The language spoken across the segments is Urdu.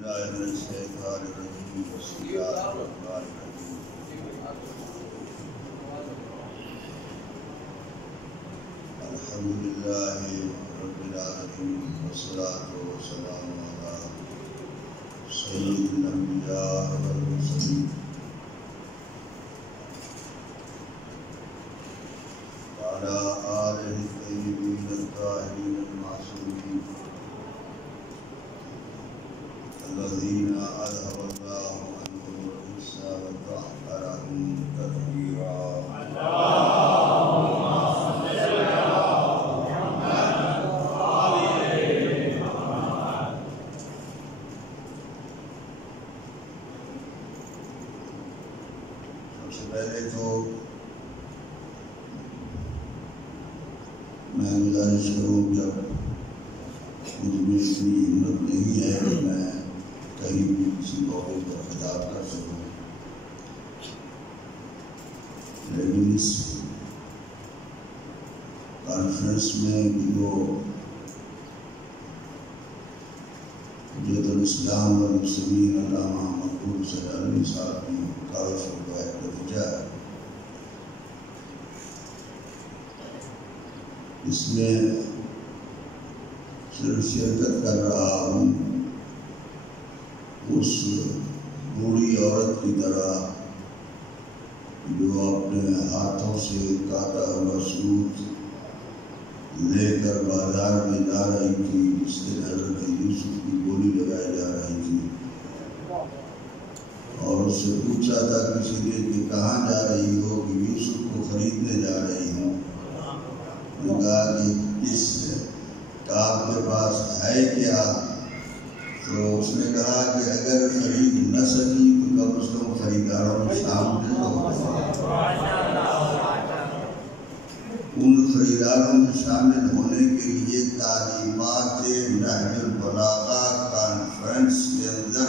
بالله من الشيطان الرجيم بسم الله الرحمن الرحيم الحمد لله رب العالمين والصلاة والسلام على سيد الأنبياء والمرسلين وعلى آله الطيبين الطاهرين المعصومين الذين أذهب الله عنهم الرجس وطهرهم تطهيرا. اللهم صل على محمد وآل محمد. سب سے پہلے تو میں گزارش کروں جب مجھ میں اتنی ہمت نہیں ہے کہ میں کہیں بھی کسی موقع پر خطاب کر سکوں، لیکن اس کانفرنس میں جو حجت الاسلام والمسلمین علامہ مقبول سجادی صاحب کی کاوشوں کا ایک نتیجہ ہے، اس میں صرف شرکت کر رہا ہوں اس بوڑھی عورت کی طرح جو اپنے ہاتھوں سے کاٹا ہوا سوت لے کر بازار میں جا رہی تھی، جس سے حضرت یوسف کی گولی لگائی جا رہی تھی، اور اس سے پوچھا تھا کسی نے کہ کہاں جا رہی ہو؟ کہ یوسف کو خریدنے جا رہی ہوں۔ کہا کہ اس آپ کے پاس ہے کیا؟ تو اس نے کہا کہ اگر خرید نہ سکی تو کم از کم خریداروں میں شامل ہو۔ ان خریداروں میں شامل ہونے کے لیے تعلیمات نہج البلاغہ کانفرنس کے اندر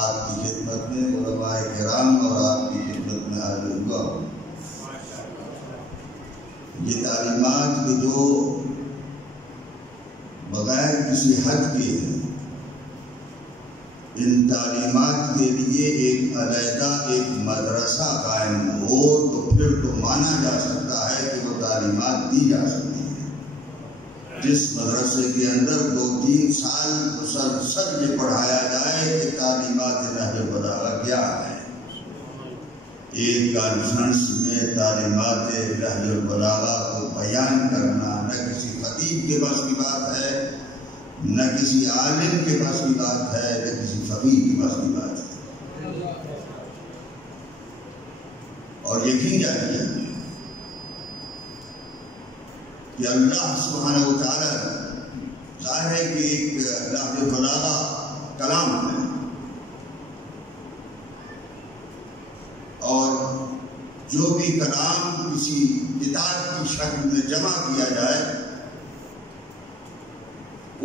آپ کی خدمت میں علماء کرام اور آپ کی خدمت میں حاضر ہوا۔ یہ تعلیمات کے جو بغیر کسی حد کے ہیں، ان تعلیمات کے لیے ایک علیحدہ ایک مدرسہ قائم ہو تو پھر تو مانا جا سکتا ہے کہ وہ تعلیمات دی جا سکتی ہیں۔ جس مدرسے کے اندر 2-3 سال مسلسل یہ پڑھایا جائے کہ تعلیمات نہج البلاغہ کیا ہے۔ ایک کانفرنس میں تعلیمات نہج البلاغہ کو بیان کرنا نہ کسی خطیب کے بس کی بات ہے، نہ کسی عالم کے بس کی بات ہے، نہ کسی فقیہ کے بس کی بات ہے۔ اور یقین جانیے کہ اللہ سبحانہ و تعالیٰ ظاہر ہے کہ ایک نہج البلاغہ کلام ہے، اور جو بھی کلام کسی کتاب کی شکل میں جمع کیا جائے،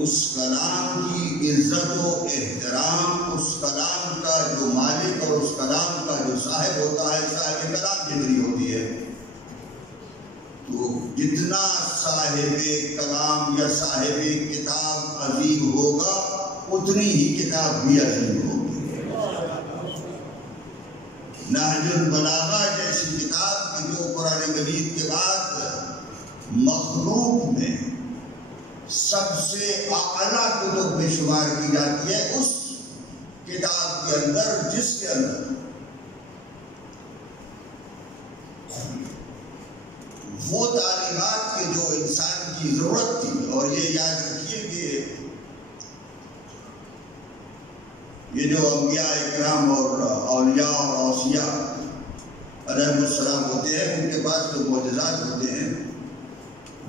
اس کلام کی عزت و احترام اس کلام کا جو مالک اور اس کلام کا جو صاحب ہوتا ہے، صاحب کلام جتنی ہوتی ہے، تو جتنا صاحب کلام یا صاحب کتاب عظیم ہوگا اتنی ہی کتاب بھی عظیم ہوگی۔ نہج البلاغہ جیسی کتاب کی جو قرآن مجید کے بعد مخلوق میں سب سے اعلیٰ کتب میں شمار کی جاتی ہے، اس کتاب کے اندر جس کے اندر وہ تعلیمات کے جو انسان کی ضرورت تھی، اور یہ یاد رکھیے کہ یہ جو انبیاء اکرام اور اولیاء اور اوصیاء علیہ السلام ہوتے ہیں، ان کے پاس جو معجزات ہوتے ہیں،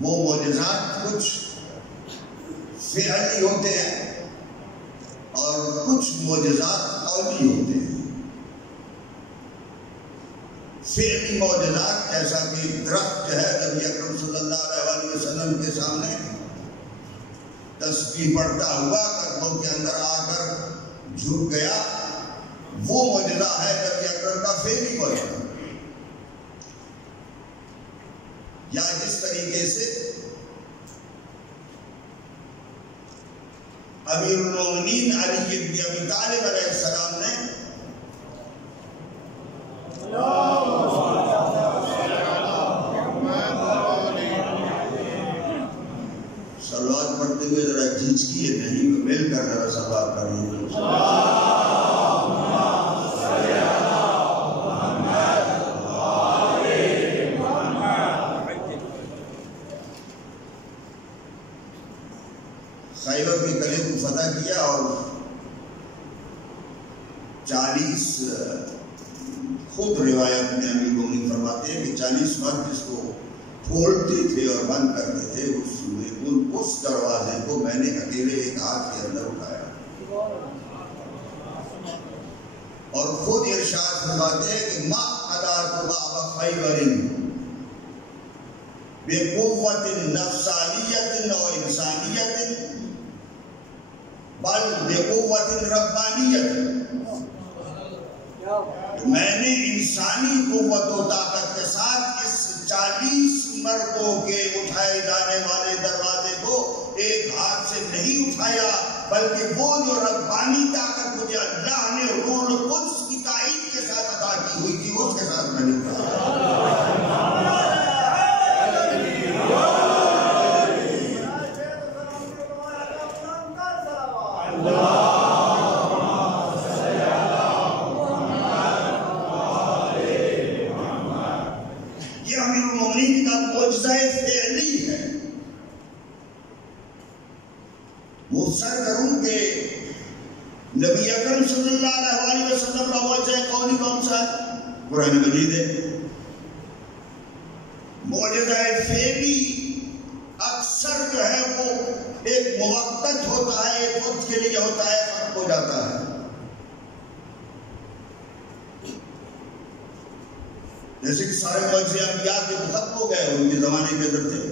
وہ معجزات کچھ فعلی ہوتے ہیں اور کچھ معجزات قولی ہوتے ہیں۔ فعلی معجزات جیسا کہ درخت جو ہے نبی اکرم صلی اللہ علیہ وسلم کے سامنے تسبیح پڑھتا ہوا قدموں کے اندر آ کر جھک گیا، وہ معجزہ ہے نبی اکرم کا فعلی معجزہ۔ یا جس طریقے سے امیر المومنین علی بن ابی طالب علیہ السلام نے صلوات پڑھتے ہوئے ذرا جھجکیے نہیں، مل کر ذرا صلوات کریں. خیبر کے قلعے کو فتح کیا اور 40 خود روایت میں امیر المومنین فرماتے ہیں کہ 40 مرد جس کو کھولتے تھے اور بند کرتے تھے، اس دروازے کو میں نے اکیلے ایک ہاتھ کے اندر اٹھایا اور خود ارشاد فرماتے ہیں کہ ما ادارت باب خیبر بقوت نفسانیت و انسانیت بل بقوت ربانیت. میں نے انسانی قوت و طاقت کے ساتھ اس 40 مردوں کے اٹھائے جانے والے دروازے کو ایک ہاتھ سے نہیں اٹھایا، بلکہ وہ جو ربانی طاقت مجھے اللہ نے روح القدس کی تائید کے ساتھ عطا کی ہوئی تھی اس کے ساتھ میں نے اٹھایا. مبصر کروں کہ نبی اکرم صلی اللہ علیہ وسلم کا معجزہ قولی کون سا ہے؟ قرآن مجید ہے. معجزہ فعلی اکثر جو ہے وہ ایک موقت ہوتا ہے، ایک وقت کے لیے ہوتا ہے، ختم ہو جاتا ہے. جیسے کہ سارے معجزے انبیاء کے ختم ہو گئے، ان کے زمانے کے اندر تھے.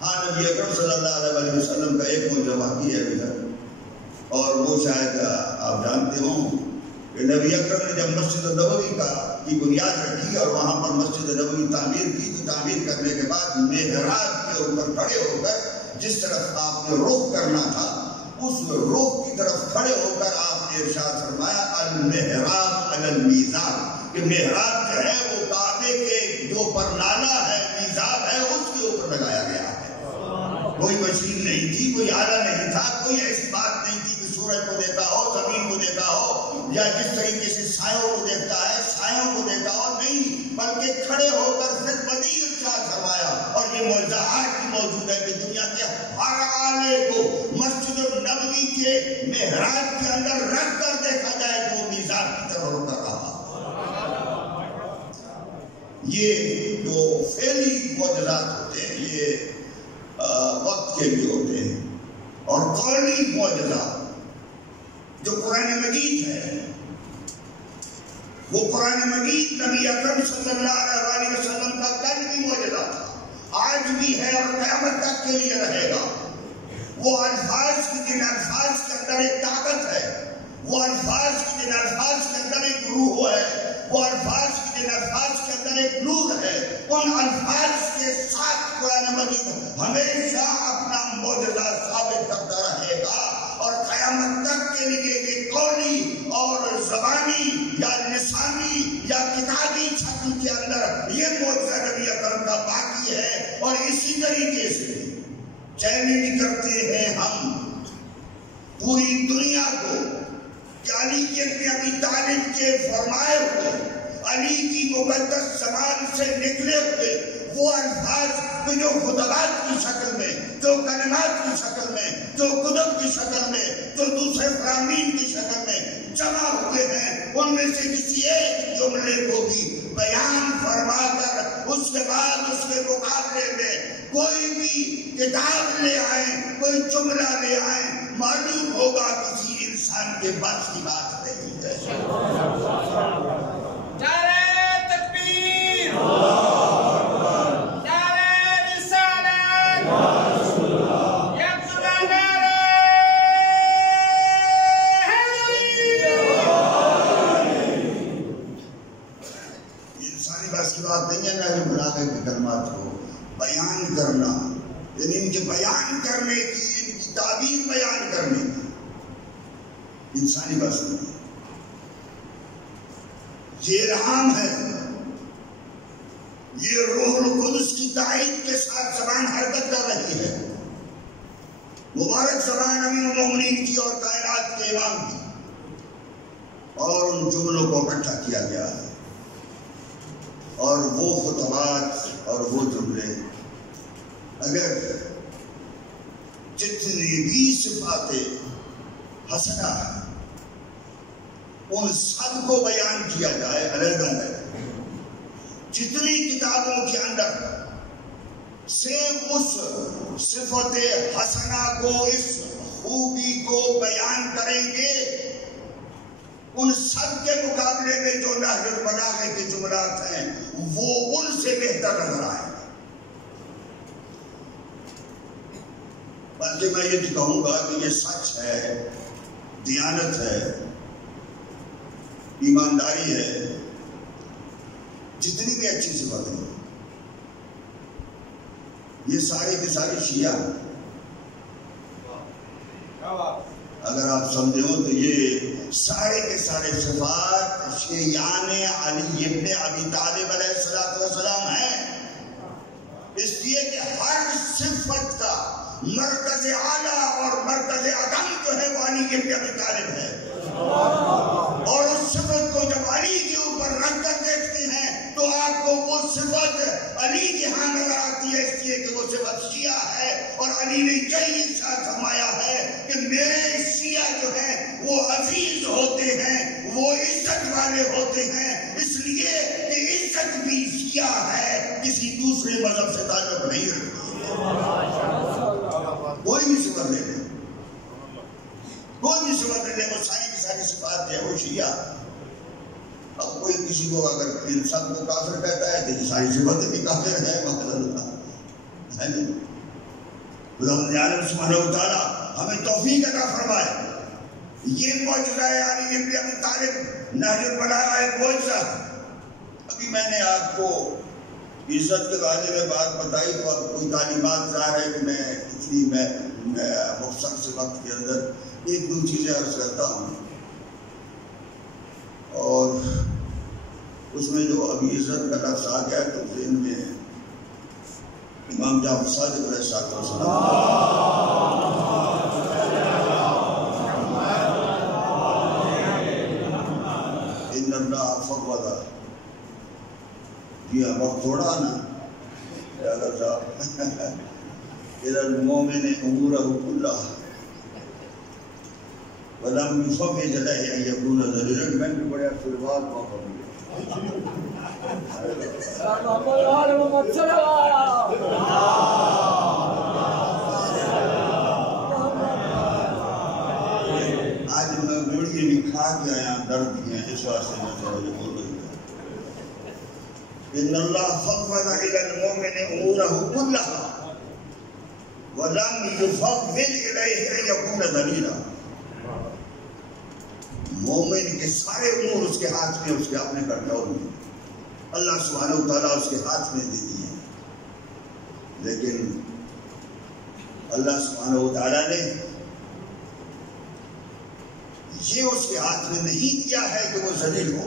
ہاں نبی اکرم صلی اللہ علیہ وسلم کا ایک معجزہ باقی ہے ابھی تک، اور وہ شاید آپ جانتے ہوں کہ نبی اکرم نے جب مسجد نبوی کی بنیاد رکھی اور وہاں پر مسجد نبوی تعمیر کی، تو تعمیر کرنے کے بعد محراب کے اوپر کھڑے ہو کر جس طرف آپ نے رخ کرنا تھا اس رخ کی طرف کھڑے ہو کر آپ نے ارشاد فرمایا المحراب علی المیزان، کہ محراب جو ہے وہ کعبے کے جو پرنالہ ہے، میزاب ہے، اس کے اوپر لگایا گیا ہے. کوئی مشین نہیں تھی، کوئی آلہ نہیں تھا، کوئی ایسی بات نہیں تھی کہ سورج کو دیکھا ہو، زمین کو دیکھا ہو، یا جس طریقے سے سایوں کو دیکھتا ہے سایوں کو دیکھا ہو، نہیں، بلکہ کھڑے ہو کر پھر بدیع ارشاد فرمایا. اور یہ معجزہ آج بھی موجود ہے کہ دنیا کے ہر آلے کو مسجد النبوی کے محراب کے اندر رکھ کر دیکھا جائے تو وہ میزان کی طرف رک رہا. یہ جو فعلی معجزات ہوتے ہیں یہ وقت کے لیے ہوتے ہیں، اور قولی معجزہ جو قرآن مجید ہے وہ قرآن مجید نبی اکرم صلی اللہ علیہ وسلم کا کل بھی معجزہ تھا، آج بھی ہے اور قیامت تک کے لیے رہے گا. وہ الفاظ کی جن الفاظ کے اندر ایک طاقت ہے، وہ الفاظ کی جن الفاظ کے اندر ایک روح ہے، وہ الفاظ کی جن الفاظ کے اندر ایک نور ہے، ان الفاظ کے ساتھ قرآن مجید ہمیشہ اپنا معجزہ ثابت کرتا رہے گا. اور قیامت تک کے لیے یہ قولی اور زبانی یا لسانی یا کتابی شکل کے اندر یہ معجزہ نبی اکرم کا باقی ہے. اور اسی طریقے سے چیلنج کرتے ہیں ہم پوری دنیا کو کہ علی بن ابی طالب کے فرمائے ہوئے، علی کی مقدس زبان سے نکلے ہوئے وہ الفاظ جو خطبات کی شکل میں، جو کلمات کی شکل میں، جو کتب کی شکل میں، جو دوسرے فرامین کی شکل میں جمع ہوئے ہیں، ان میں سے کسی ایک جملے کو بھی بیان فرما کر اس کے بعد اس کے مقابلے میں کوئی بھی کتاب لے آئیں، کوئی جملہ لے آئیں، معلوم ہوگا کسی انسان کے بس کی بات نہیں ہے. کلمات کو بیان کرنا، یعنی ان کے بیان کرنے کی، ان کی تعبیر بیان کرنے کی انسانی بات سنیے، یہ الہام ہے، یہ روح القدس کی تائید کے ساتھ زبان حرکت کر رہی ہے، مبارک زبان امین المومنین کی اور کائنات کے امام کی، اور ان جملوں کو اکٹھا کیا گیا ہے، اور وہ خطبات اور وہ جملے اگر جتنی بھی صفات حسنہ ہیں ان سب کو بیان کیا جائے علیحدہ علیحدہ، جتنی کتابوں کے اندر سے اس صفت حسنہ کو، اس خوبی کو بیان کریں گے، ان سب کے مقابلے میں جو نہج البلاغہ کے جملات ہیں وہ ان سے بہتر نظر آئیں گے۔ بلکہ میں یہ کہوں گا کہ یہ سچ ہے، دیانت ہے، ایمانداری ہے، جتنی بھی اچھی صفت ہے یہ سارے کے سارے شیعہ ہیں۔ اگر آپ سمجھو تو یہ سارے کے سارے صفات شیعان علی ابن ابی طالب علیہ السلام ہیں، اس لیے کہ ہر صفت کا مرکز اعلیٰ اور مرکز عدم جو ہے وہ علی ابن ابی طالب ہے، اور اس صفت کو جب علی کے اوپر رکھ کر دیکھتے ہیں تو آپ کو وہ صفت علی کے ہاں نظر آتی ہے، اس لیے کہ وہ صفت شیعہ ہے، اور علی نے یہی ارشاد فرمایا ہے کہ میرے شیعہ جو ہیں وہ عزیز ہوتے ہیں، وہ عزت والے ہوتے ہیں، اس لیے کہ عزت بھی شیعہ ہے، کسی دوسرے مذہب سے تعلق نہیں رکھتی ہے۔ کوئی بھی صفت لے لیں، کوئی بھی صفت لے لیں، وہ ساری کی ساری صفات جو ہے وہ شیعہ۔ اب کوئی کسی کو اگر ان سب کو کافر کہتا ہے تو یہ ساری صفتیں بھی کافر ہے، مقصد اللہ ہے نہیں۔ خداوند عالم سبحانہ و تعالیٰ ہمیں توفیق عطا فرمائے۔ یہ معجزہ ہے علی ابن ابی طالب، نہج البلاغہ ہے معجزہ۔ ابھی میں نے آپ کو عزت کے بارے میں بات بتائی تو اب کوئی تعلیمات ظاہر ہے کہ میں اتنی میں مختصر سے وقت کے اندر ایک دو چیزیں عرض کرتا ہوں، اور اس میں جو ابھی عزت کا لفظ آ گیا تو ذہن میں امام جعفر صادق علیہ السلام ان اللہ فوض، جی ہاں وقت تھوڑا نا اگر صاحب الی المؤمن امورہ کلہا ولم يفوض له ان يكون ذليلا، میں بھی بڑے اصلوات موقع ملے۔ آج میں گوڑی بھی کھا کے آیا، درد کیا، اس واسطے میں تھوڑا یہ بول رہی ہوں۔ ان اللہ فوض الی المؤمن امورہ کلہا ولم يفوض الیہ ان یکون ذلیلا، مومن کے سارے امور اس کے ہاتھ میں، اس کے اپنے کنٹرول میں، اللہ سبحانہ و تعالیٰ اس کے ہاتھ میں دے دیے، لیکن اللہ سبحانہ و تعالیٰ نے یہ اس کے ہاتھ میں نہیں دیا ہے کہ وہ ذلیل ہو۔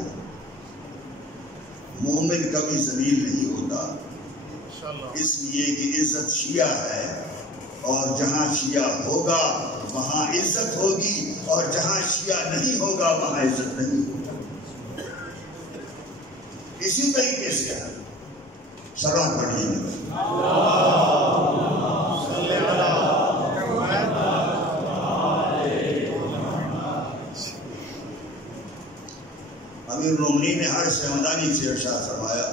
مومن کبھی ذلیل نہیں ہوتا، اس لیے کہ عزت شیعہ ہے، اور جہاں شیعہ ہوگا وہاں عزت ہوگی، اور جہاں شیعہ نہیں ہوگا وہاں عزت نہیں ہوگی۔ اسی طریقے سے ہے، سلام پڑھیے۔ امیر المومنین نے حارث حمدانی سے ارشاد فرمایا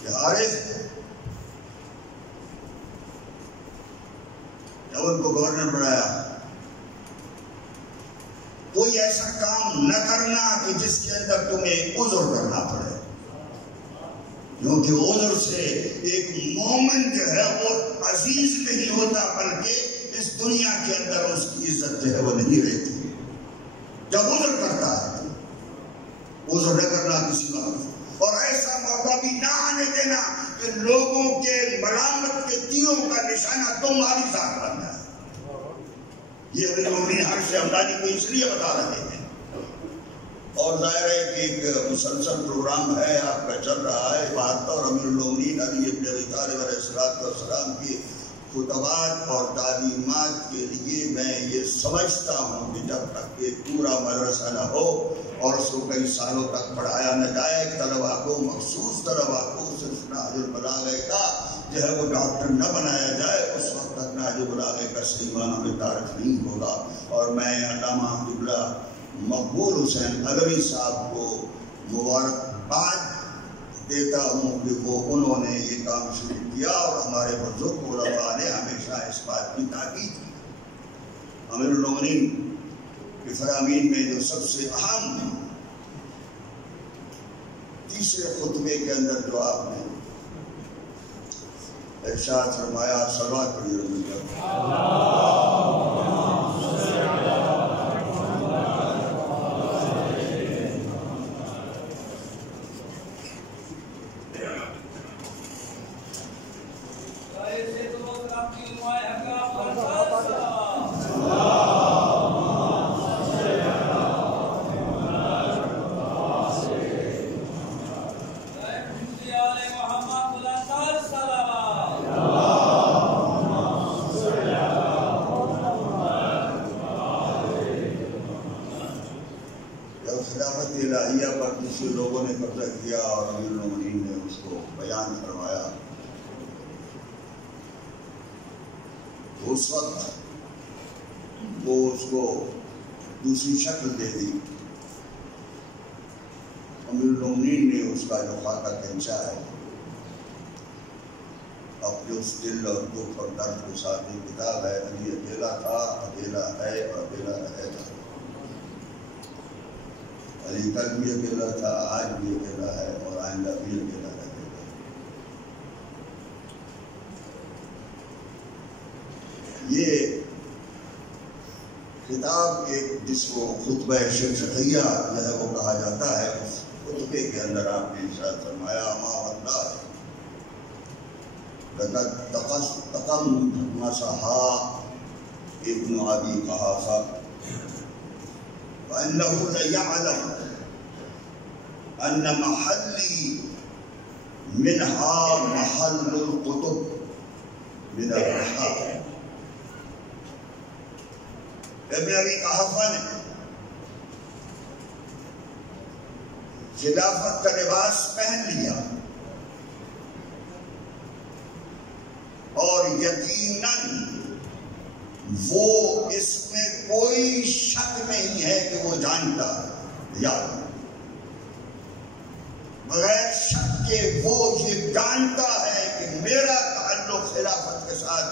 کہ حارث جب ان کو گورنر بنایا، کوئی ایسا کام نہ کرنا کہ جس کے اندر تمہیں عذر کرنا پڑے، کیونکہ عذر سے ایک مومن جو ہے وہ عزیز نہیں ہوتا، بلکہ اس دنیا کے اندر اس کی عزت جو ہے وہ نہیں رہتی۔ جب عذر کرتا ہے، عذر نہ کرنا کسی وقت، اور ایسا موقع بھی نہ آنے دینا کہ لوگوں کے ملامت کے تیروں کا نشانہ تمہاری ذات بن جائے۔ یہ امیر المومنین ہر سے ہمدانی کو اس لیے بتا رہے ہیں، اور ظاہر ہے کہ ایک مسلسل پروگرام ہے آپ کا چل رہا ہے بات، اور امیر المومنین علی بن ابی طالب علیہ السلام کی خطبات اور تعلیمات کے لیے میں یہ سمجھتا ہوں کہ جب تک کہ پورا مدرسہ نہ ہو اور اس کو کئی سالوں تک پڑھایا نہ جائے، طلبا کو، مخصوص طلبا کو صرف نہج البلاغہ کا جو ہے وہ ڈاکٹر نہ بنایا جائے، اس وقت تک نہج البلاغہ کا صحیح معنی میں تعارف نہیں ہوگا۔ اور میں علامہ عبداللہ مقبول حسین علوی صاحب کو مبارکباد دیتا ہوں کہ وہ انہوں نے یہ کام شروع کیا، اور ہمارے بزرگ علماء نے ہمیشہ اس بات کی تاکید کی۔ امیر المومنین کے فرامین میں جو سب سے اہم تیسرے خطبے کے اندر جو آپ نے ارشاد فرمایا، صلوات پڑھیے لوگوں نے قبضہ کیا اور امیر المومنین نے اس کو بیان کروایا، اس وقت وہ اس کو دوسری شکل دے دی۔ امیر المومنین نے اس کا جو خاکہ کھینچا ہے اپنے اس دل اور دکھ اور درد کے ساتھ، یہ کتاب ہے علی اکیلا تھا، اکیلا ہے اور اکیلا رہے گا۔ علی کل بھی اکیلا تھا، آج بھی اکیلا ہے اور آئندہ بھی اکیلا رہے گا۔ یہ خطاب ایک جس کو خطبہ شفقیہ جو ہے وہ کہا جاتا ہے، اس خطبے کے اندر آپ نے ارشاد فرمایا، ما واللہ لقد تقمصها ابن ابی قحافہ وأنه ليعلم أن محلي منها محل القطب من الرحاب۔ ابن ابی قحافہ نے خلافت کا لباس پہن لیا، اور یقیناً وہ اس میں کوئی شک نہیں ہے کہ وہ جانتا ہے، یاد بغیر شک کے وہ یہ جانتا ہے کہ میرا تعلق خلافت کے ساتھ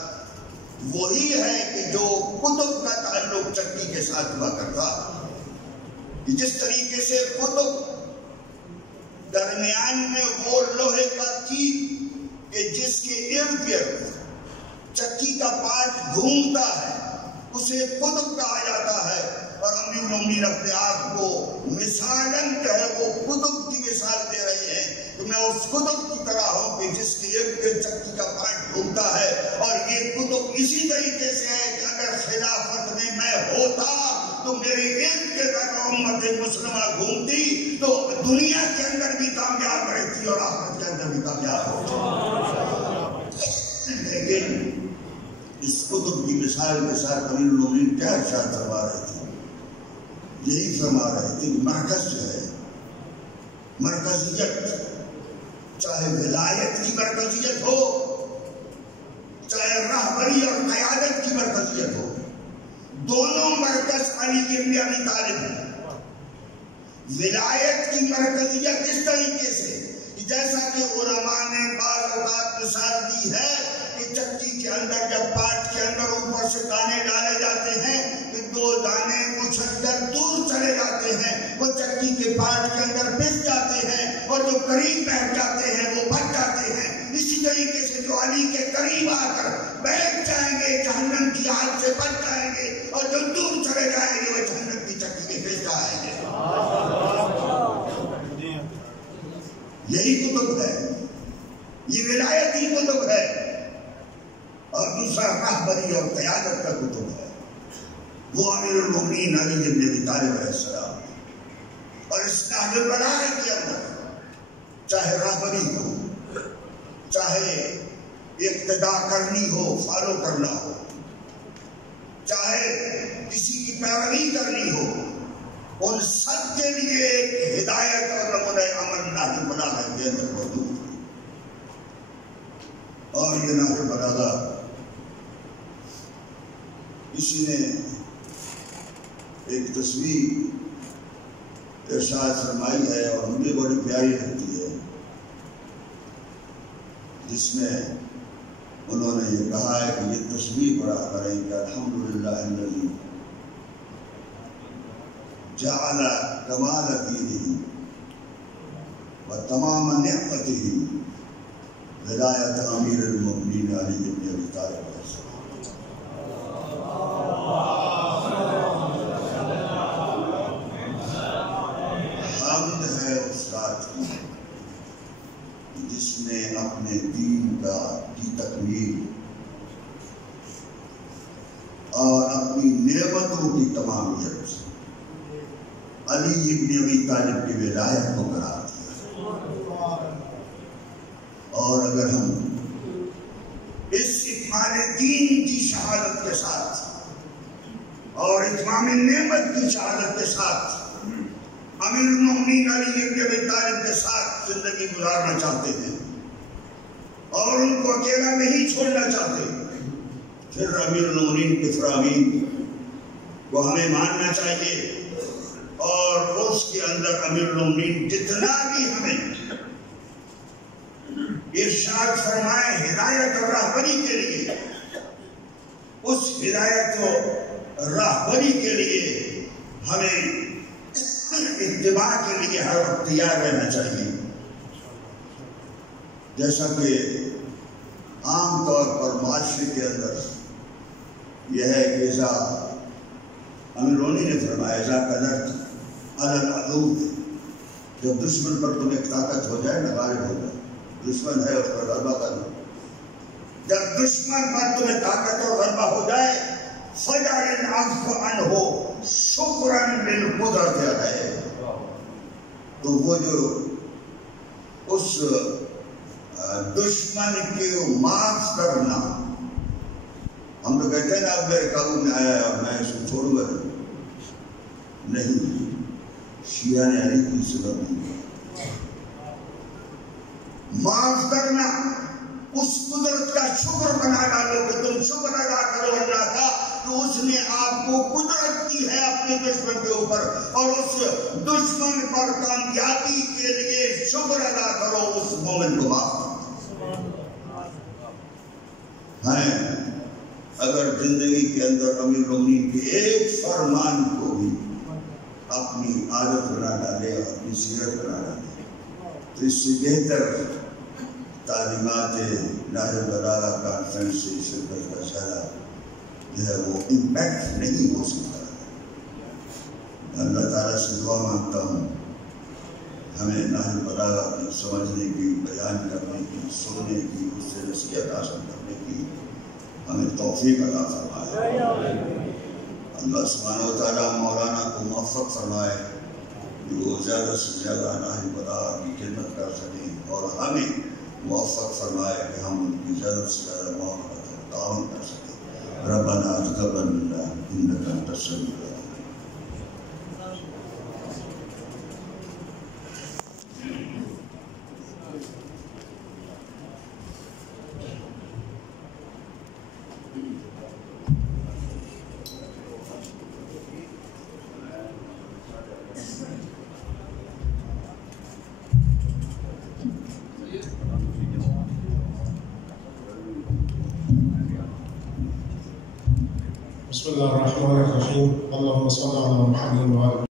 وہی ہے کہ جو قطب کا تعلق چکی کے ساتھ ہوا کرتا ہے۔ جس طریقے سے قطب درمیان میں وہ لوہے کا تیر کہ جس کے ارد گرد چکی کا پاٹ گھومتا ہے اسے قطب کہا جاتا ہے، اور امیر المومنین اپنے آپ کو مثالاً جو ہے وہ قطب کی مثال دے رہے ہیں کہ میں اس قطب کی طرح ہوں کہ جس کے ارد گرد چکی کا پاٹ گھومتا ہے۔ اور یہ قطب اسی طریقے سے ہے کہ اگر خلافت میں ہوتا تو میرے ارد گرد اگر امت مسلمہ گھومتی تو دنیا کے اندر بھی کامیاب رہتی اور آخرت کے اندر بھی کامیاب ہوتی۔ لیکن اس قطب کی مثال کے ساتھ امیر المومنین کیا ارشاد فرما رہے تھے؟ یہی فرما رہے تھے کہ مرکز جو ہے، مرکزیت، چاہے ولایت کی مرکزیت ہو، چاہے رہبری اور قیادت کی مرکزیت ہو، دونوں مرکز علی بن ابی طالب ہیں۔ ولایت کی مرکزیت اس طریقے سے جیسا کہ علماء نے بعض اوقات مثال دی ہے کہ چکی کے اندر جب پاٹ کے اندر اوپر سے دانے ڈالے جاتے ہیں کہ دو دانے اچھل کر دور چلے جاتے ہیں، وہ چکی کے پاٹ کے اندر پس جاتے ہیں، اور جو قریب بیٹھ جاتے ہیں وہ بچ جاتے ہیں۔ اسی طریقے سے جو علی کے قریب آ کر بیٹھ جائیں گے جہنم کی آگ سے بچ جائیں گے، اور جو دور چلے جائیں گے وہ جہنم کی چکی میں پس جائیں گے۔ یہی قطب ہے، یہ ولایت ہی قطب ہے، اور دوسرا رہبری اور قیادت کا قطب ہے۔ وہ امیر المومنین علی بن ابی طالب علیہ السلام. اور اس نہج البلاغہ کے اندر چاہے راہبری ہو، چاہے اقتداء کرنی ہو، فالو کرنا ہو، چاہے کسی کی پیروی کرنی ہو، ان سب کے لیے ایک ہدایت اور نمونہ عمل نہج البلاغہ کے اندر موجود ہے. اور یہ نہج البلاغہ کسی نے ایک تصویر ارشاد فرمائی ہے اور مجھے بڑی پیاری لگتی ہے، جس میں انہوں نے یہ کہا ہے کہ یہ تصویر پڑھا کریں کہ الحمدللہ الذی جعل کمال دینہ و تمام نعمتہ ولایت امیر المومنین علی بن ابی طالب علیہ السلام. حمد ہے اس ذات کی جس نے اپنے دین کی تکمیل اور اپنی نعمتوں کی تمامیت علی بن ابی طالب کی ولایت کو قرار دیا. اور اگر ہم اس اتمام دین کی شہادت کے ساتھ اور اتمام نعمت کی شہادت کے ساتھ امیر المومنین علی بن ابی طالب کے ساتھ زندگی گزارنا چاہتے ہیں اور ان کو اکیلا نہیں چھوڑنا چاہتے، پھر امیر المومنین کے فرامین کو ہمیں ماننا چاہیے اور اس کے اندر امیر المومنین جتنا بھی ہمیں ارشاد فرمائے ہدایت اور راہبری کے لیے، اس ہدایت اور راہبری کے لیے ہمیں اتباع کے لیے ہر وقت تیار رہنا چاہیے. جیسا کہ عام طور پر معاشرے کے اندر یہ ہے کہ امیر المومنین نے فرمایا اذا قدرت علی العدو، جب دشمن پر تمہیں طاقت ہو جائے نہ غالب ہو جائے، دشمن ہے اس پر غلبہ کرنا، جب دشمن پر تمہیں طاقت اور غلبہ ہو جائے فجعل العفو عنہ شکرا بالقدرت ہے. تو وہ جو اس دشمن کو معاف کرنا، ہم تو کہتے ہیں نا اب میرے قابو میں آیا ہے اور میں اس کو چھوڑوں گا نہیں، شیعہ نے علی کی صفت نہیں. معاف کرنا اس قدرت کا شکر بنا ڈالو کہ تم شکر ادا کرو اللہ کا کہ اس نے آپ کو قدرت کی ہے اپنے دشمن کے اوپر، اور اس دشمن پر کامیابی کے لیے شکر ادا کرو، اس مومن کو معاف کرو. اگر زندگی کے اندر امیر المومنین کے ایک فرمان کو بھی اپنی عادت بنا ڈالے اور اپنی سیرت بنا ڈالے تو اس سے بہتر تعلیمات نہج البلاغہ کانفرنس سے شرکت کا شرح جو ہے وہ امپیکٹ نہیں ہو سکتا. اللہ تعالیٰ سے دعا مانگتا ہوں ہمیں نہج البلاغہ کی سمجھنے کی، بیان کرنے کی، سننے کی، اس سے نصیحت حاصل کرنے کی ہمیں توفیق عطا فرمائے. اللہ سبحانہ و تعالیٰ مولانا کو موفق فرمائے کہ وہ زیادہ سے زیادہ نہج البلاغہ کی خدمت کر سکیں، اور ہمیں موفق فرمائے کہ ہم ان کی زیادہ سے زیادہ معاونت اور تعاون کر سکیں. ربنا تقبل منا انک انت السمیع العلیم. بسم الله الرحمن الرحيم. اللهم صل على محمد وعلى